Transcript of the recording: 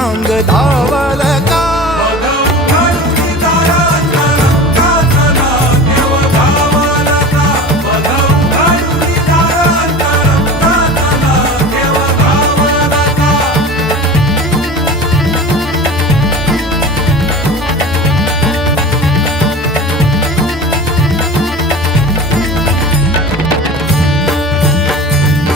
सांग धावा.